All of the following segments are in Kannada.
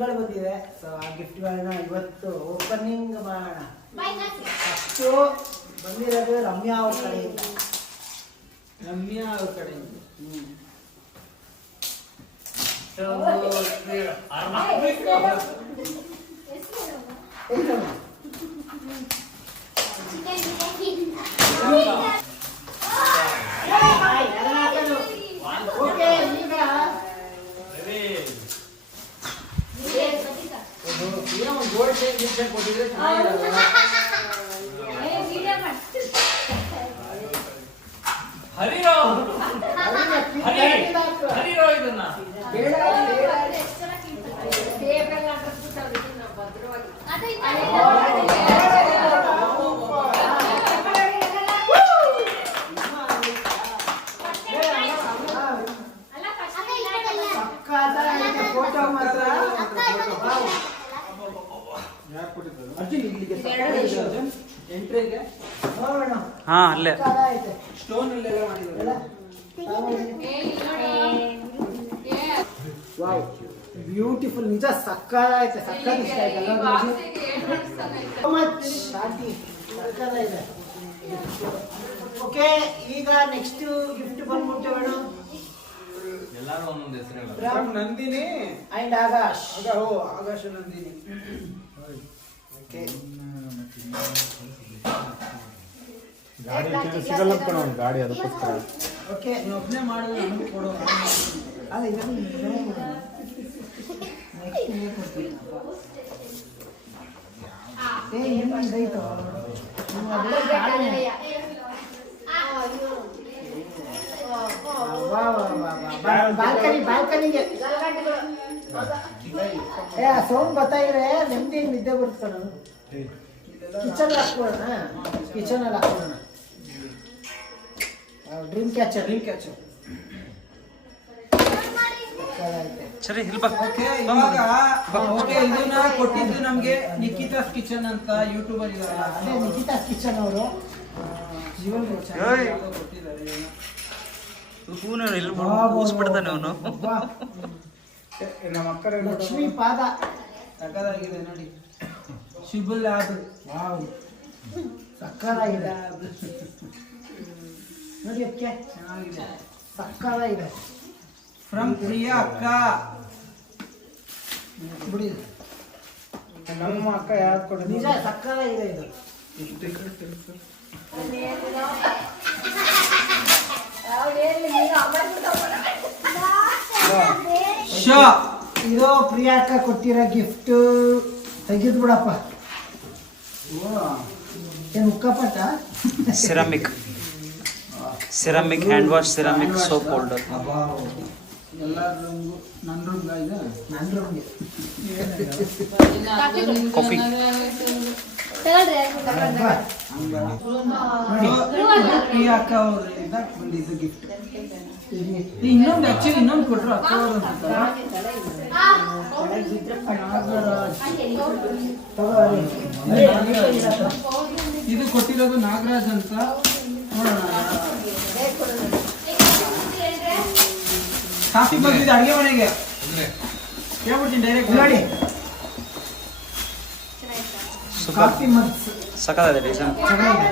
ಗಿಫ್ಟ್ಗಳು ಬಂದಿದೆ. ಸೊ ಆ ಗಿಫ್ಟ್ಗಳನ್ನ ಇವತ್ತು ಓಪನಿಂಗ್ ಮಾಡೋಣ. ಅಷ್ಟು ಬಂದಿರೋದು ರಮ್ಯಾ ಅವ್ರ ಕಡೆಯಿಂದ. ರಮ್ಯಾ ಅವ್ರ ಕಡೆಯಿಂದ. ಹ್ಮ್. ಎಷ್ಟಮ್ಮ? ಹಾಯ್, ಅದನ್ನ ಹಾಕೋದು. ಓಕೆ ಈಗ ಏನೋ ಒಂದು ಗೋಲ್ಡ್ ಶೇಪ್ ಗಿಫ್ಟ್ ಕೊಟ್ಟಿದ್ರೆ ಚೆನ್ನಾಗಿರಲ್ಲ ಹರಿರೋ ಹರಿ ಹರಿರೋ ಇದನ್ನ ಬೇಡ ಬೇಡ ಸಕ್ಕತ್ತಾಗಿದೆ ಫೋಟೋ ಮಾತ್ರ ಅರ್ಜುನ್ ಇಲ್ಲಿಗೆ ಎಂಟ್ರಿಗೆ ನೋಡೋಣ ಹಾ ಅಲ್ಲೇ. ಬ್ಯೂಟಿಫುಲ್ ನಿಜ ಸಕ್ಕತ್ತಾಗೈತೆ ಸಕ್ಕತ್ ಇಷ್ಟ ಆಯ್ತು ಎಲ್ಲರಿಗೂ So much ಶಾಂತಿ ಸಕ್ಕತ್ತಾಗಿದೆ ಓಕೆ ಈಗ ನೆಕ್ಸ್ಟ್ ಗಿಫ್ಟ್ ಬಂದ್ಬಿಟ್ಟು ಮೇಡಮ್ ಎಲ್ಲಾರು ಒಂದೊಂದು ಹೆಸರು Nandini and Akash. Oh Akash Nandini. Okay ಗಾಡಿ ಹಾಕಿದ್ರೆ ಸಿಗಲ್ಲ ಕಣ ಒಂದು ಗಾಡಿ ಅದಕ್ಕೋಸ್ಕರ. ಓಕೆ ಒಬ್ಬನೇ ಮಾಡಿದ್ರೆ ನಮಗೂ ಕೊಡು. ಅಲ್ಲ ಇದನ್ನು ನೆಕ್ಸ್ಟ್ ಕೊಡ್ತೀನಿ ಏ ಏನು ಬಾಲ್ಕನಿ ಬಾಲ್ಕನಿಗೆ. ಏ ಸೌಂಡ್ ಬರ್ತಾಯಿದ್ರೆ ನೆಮ್ಮದಿ ನಿದ್ದೆ ಬರ್ತಾನ ಕಿಚನ್ ಹಾಕ್ಕೊಳ್ಳೋಣ. ಕಿಚನಲ್ಲಿ ಹಾಕ್ಕೊಳ್ಳೋಣ. ಡ್ರೀಮ್ ಕ್ಯಾಚರ್ ಡ್ರೀಮ್ ಕ್ಯಾಚರ್ ಸರಿ ಇಲ್ಲಿ ಬಾ. ಓಕೆ ಇವಾಗ ಓಕೆ ಇದನ್ನ ಕೊಟ್ಟಿದ್ದು ನಮಗೆ ನಿಖಿತಾಸ್ ಕಿಚನ್ ಅಂತ ಯೂಟ್ಯೂಬರ್ ಅಲ್ಲಿ ಅದೇ ನಿಖಿತಾಸ್ ಕಿಚನ್ ಅವರು. ಜೀವನ್. ಕೊಟ್ಟಿದ್ದಾರೆ. ಹೂನು ಇಲ್ಲಿ ಕೂಸ್ಬಿಡ್ತಾನೆ ಅವನು. ನಮ್ಮ ಅಕ್ಕರ ಲಕ್ಷ್ಮಿ ಪಾದ. ಸಕ್ಕದಾಗಿದೆ ನೋಡಿ. ಶಿಬುಲ್ ಆದ್ರು ವಾವ್ ಸಕ್ಕತ್ತಾಗಿದೆ ನೋಡಿ ಅದಕ್ಕೆ ಚೆನ್ನಾಗಿದೆ ಇದೆ. ಫ್ರಮ್ ಪ್ರಿಯಾ ಅಕ್ಕ. ಬಿಡಿ. ನಮ್ಮ ಅಕ್ಕ ಯಾರು ಕೊಡೋದು? ನಿಜ ಇದೆ ಇದು. ಶೋ. ಪ್ರಿಯಾ ಅಕ್ಕ ಕೊಟ್ಟಿರೋ ಗಿಫ್ಟ್ ತೆಗೆದು ಬಿಡಪ್ಪ ಏನು ಮುಕ್ಕಪಟ್ಟ ceramic ceramic hand wash ceramic soap holder coffee Priya ಅಕ್ಕ ಗಿಫ್ಟ್ ಇನ್ನೊಂದು ಆಕ್ಚುಲಿ ಇನ್ನೊಂದು ಕೊಟ್ರು ಅಕ್ಕ ಅವರು ಇದು ಕೊಟ್ಟಿರೋದು ನಾಗರಾಜ್ ಅಂತ. ನೋಡೋಣ. ಕಾಫಿ ಬಂದಿದೆ ಅಡುಗೆ ಮನೆಗೆ. ಕೇಳ್ಬಿಡ್ತೀನಿ ಡೈರೆಕ್ಟ್ ನೋಡಿ. ಕಾಫಿ ಮಗ್ಸ್ ಸಕ್ಕತ್ತಾಗಿದೆ ಡಿಸೈನ್ ಚೆನ್ನಾಗಿದೆ.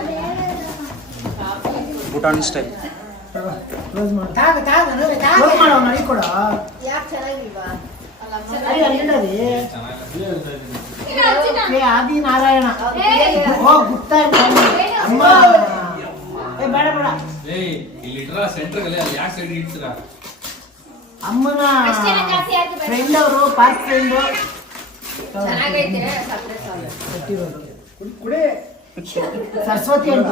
ಸ್ಟೈಲ್. ಕ್ಲೋಸ್ ಮಾಡು. ತಾಗ ತಾಗ ಕ್ಲೋಸ್ ಮಾಡೋ ನಡಿ ಕೊಡ. ಏ ಆದಿ ನಾರಾಯಣ. ಓ ಗುಪ್ತ ಅಮ್ಮ. ಏ ಬೇಡ ಬೇಡ. ಇಲ್ಲಿ ಇಟ್ರ ಸೆಂಟರ್ ಅಲ್ಲಿ ಅಲ್ಲಿ ಯಾಕೆ ಸೈಡ್ ಇಡ್ತೀರಾ? ಅಮ್ಮನ ಅಷ್ಟೇ ಜಾಸ್ತಿ ಆಯ್ತು ಬೇಡ. ಫ್ರೆಂಡ್ ಅವರು ಪಾಸ್ ಫ್ರೆಂಡ್ ಚೆನ್ನಾಗೈತೆ. ಸಕ್ಕರೆ ಸಾಲು ಕುಡಿ. ಸರಸ್ವತಿ ಅಂತ.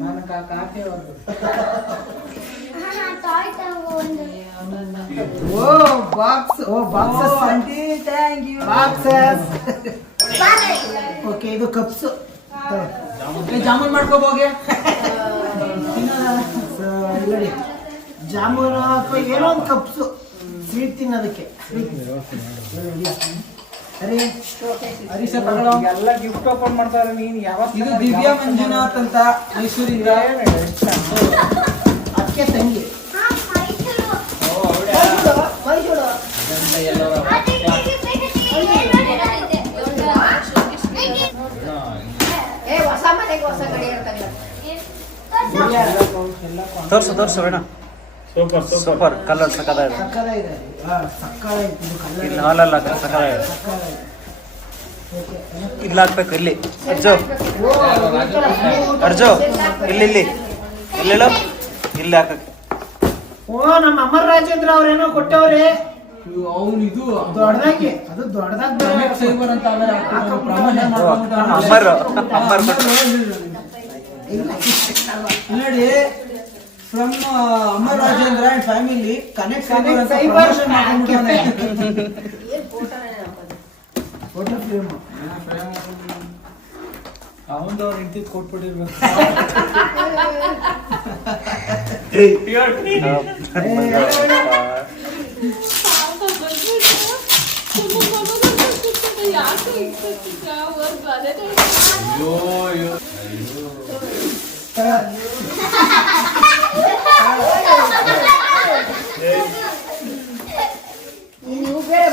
ನಾನು ಕಾಫಿ ಅವ್ರದ್ದು ಓ box oh boxes aunty thank you boxes okay ಇದು ಕಪ್ಸು ಜಾಮೂನ್ ಮಾಡ್ಕೋಬೋಗೆ ನೋಡಿ ಜಾಮೂನ ಅಥವಾ ಏನೋ ಒಂದು ಕಪ್ಸು. ಸ್ವೀಟ್ ತಿನ್ನೋದಕ್ಕೆ. ಗಿಫ್ಟ್ ಓಪನ್ ಮಾಡ್ತಾರೆ ನೀನು ಇದು ದಿವ್ಯಾ ಮಂಜುನಾಥ್ ಅಂತ ಮೈಸೂರಿಂದ. ಅಕ್ಕೆ ತಂಗಿ. ತೋರ್ಸು ತೋರ್ಸು ಬೇಡ. Super super. ಕಲರ್ ಸಕ್ಕದಾಗಿದೆ ಇದೆ. ಹಾ ಸಕ್ಕತ್ತಾಯ್ತು ಇದು. ಕಲರ್ ಇಲ್ಲಿ ಹಾಲಲ್ಲ ಇದೆ. ಇಲ್ಲಿ ಹಾಕ್ಬೇಕು ಇಲ್ಲಿ. ಅರ್ಜು. ಅರ್ಜು ಇಲ್ಲಿ ಇಲ್ಲಿ. ಇಲ್ಲಿ ಹೇಳು. ಇಲ್ಲಿ ಹಾಕಕ್ಕೆ. ಓ ನಮ್ಮ ಅಮರ್ ರಾಜೇಂದ್ರ ಅವ್ರೇನೋ ಕೊಟ್ಟವ್ರೆ. ಅವನು ಇದು ದೊಡ್ಡದಾಗಿ ಅದು ದೊಡ್ಡದಾಗಿ ಸೈಬರ್ ಅಂತ ಅಮ್ಮರು ಅಮ್ಮರು ಕೊಟ್ಟು ನೋಡಿ from Amar Rajendra and family connect photo frame ಅವಂದು ಅವ್ರು ಇಂತಿದ್ ಕೊಟ್ಬಿಟ್ಟಿರ್ಬೇಕು. ಅಯ್ಯೋ ಅಯ್ಯೋ ನೀವು ಬೇರೆ ಭದ್ರ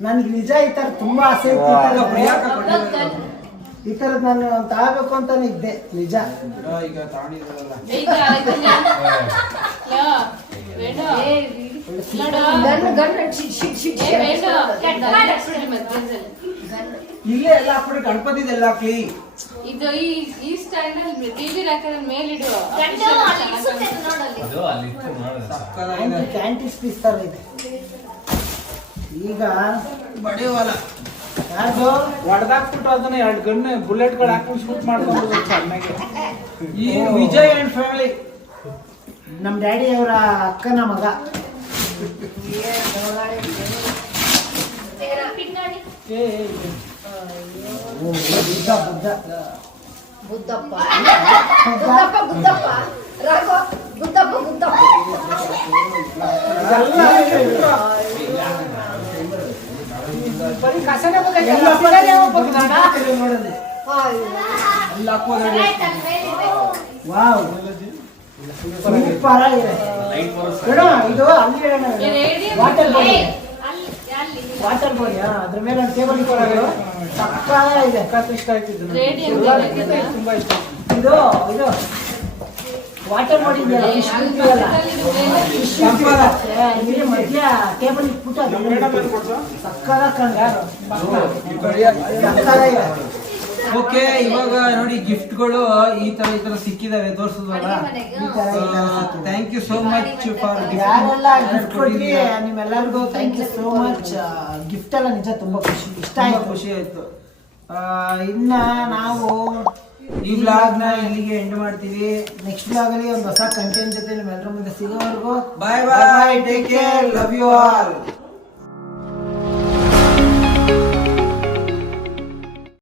ನನ್ಗೆ ನಿಜ ಈ ತರ ತುಂಬಾ ಆಸೆ ಇತ್ತು ಈ. ತರದ್ ನಾನು ತಗೋಬೇಕು ಅಂತಾನೆ ಇದ್ದೆ ನಿಜ ಈಗ ತಾಣಿದ್ರಲ್ಲ ಇಲ್ಲೇ ಎಲ್ಲ ಹಾಕ್ಬಿಡಿ ಗಣಪತಿ ಎಲ್ಲ ಹಾಕ್ಲಿ. ಇದು ಈ ಈ ಸ್ಟೈಲ್ ಅಲ್ಲಿ ಟಿವಿ ರ್ಯಾಕಲ್ಲಿ ಮೇಲಿಡು ಅದು ಅಲ್ಲಿ ಇಟ್ಟು. ಕ್ಯಾಂಟೀಸ್ ಪೀಸ್ ತರ ಇದೆ. ಈಗ ಬಡಿಯೋಲ್ಲ ಯಾರ್ದು? ಹೊಡೆದಾಕ್ಬಿಟ್ಟು ಅದನ್ನ ಎರಡು ಗಣ್ಣು ಬುಲೆಟ್ಗಳು ಹಾಕ್ಬಿಟ್ಟು ಶೂಟ್ ಮಾಡ್ಕೊಂಡು ಚೆನ್ನಾಗಿ. ಈ ವಿಜಯ್ ಅಂಡ್ ಫ್ಯಾಮಿಲಿ ನಮ್ಮ ಡ್ಯಾಡಿ ಅವರ ಅಕ್ಕನ ಮಗ. ಓ, ಬುದ್ಧ ಬುದ್ಧ ಬುದ್ಧಪ್ಪ ಬುದ್ಧಪ್ಪ ಬುದ್ಧಪ್ಪ ರಾಘವ ಬುದ್ಧಪ್ಪ ಬುದ್ಧಪ್ಪ ಬರೀ ಕಸನೇ ಬೇಕಾಯ್ತು. ಎಲ್ಲ ಪಿಲ್ಲರ್ ಯಾವ ಬೇಕಾ? ನೋಡಲ್ಲಿ. ಅಲ್ಲಿ ಹಾಕೋದು ವಾವ್ ಸೂಪರ್ ಆಗಿದೆ ಲೈಟ್ ಬರೋದು ಬೇಡ ಇದು ಅಲ್ಲಿ ಇಡೋಣ. ವಾಟರ್ ಬಾಡಿ ಅಲ್ಲಿ ಅಲ್ಲಿ ವಾಟರ್ ಬಾಡಿ ಅದ್ರ ಮೇಲೆ ಒಂದು ಟೇಬಲ್ ಇದೆ. ಸಕ್ಕತ್ತಾಗಿದೆ ಇಷ್ಟ ಆಯ್ತಿದ್ದು ರೇಡಿಯಂ ಎಲ್ಲರಿಗಿಂತ ತುಂಬಾ ಇಷ್ಟ ಇದು ಇದು. ವಾಟರ್ ಬಾಡಿ ಇದೆಯಲ್ಲ ಮಧ್ಯ ಟೇಬಲ್ ಇಟ್ಬಿಟ್ಟು ಅದು. ಸಕ್ಕದ ಕಂಡ ಓಕೆ ಇವಾಗ ನೋಡಿ ಗಿಫ್ಟ್ಗಳು ಈ ತರ ಈ ತರ ಸಿಕ್ಕಿದಾವೆ ತೋರಿಸಿದ್ವಲ್ಲ ಈ ತರ ಈ ತರ thank you so much for gift ನಿಮ್ಮೆಲ್ಲರಿಗೂ thank you so much gift ಎಲ್ಲ ನಿಜ ತುಂಬಾ ಖುಷಿ. ಇಷ್ಟ ತುಂಬಾ ಆಯ್ತು. ಖುಷಿ ಆಯ್ತು. ಆ, ಇನ್ನ ನಾವು ಈ ಬ್ಲಾಗ್ನ ಇಲ್ಲಿಗೆ ಎಂಡ್ ಮಾಡ್ತೀವಿ. ನೆಕ್ಸ್ಟ್ ಬ್ಲಾಗ್ ಅಲ್ಲಿ ಒಂದು ಹೊಸ ಕಂಟೆಂಟ್ ಜೊತೆ ನಿಮ್ಮೆಲ್ಲರ ಮುಂದೆ ಸಿಗೋವರೆಗೂ bye bye take care love you all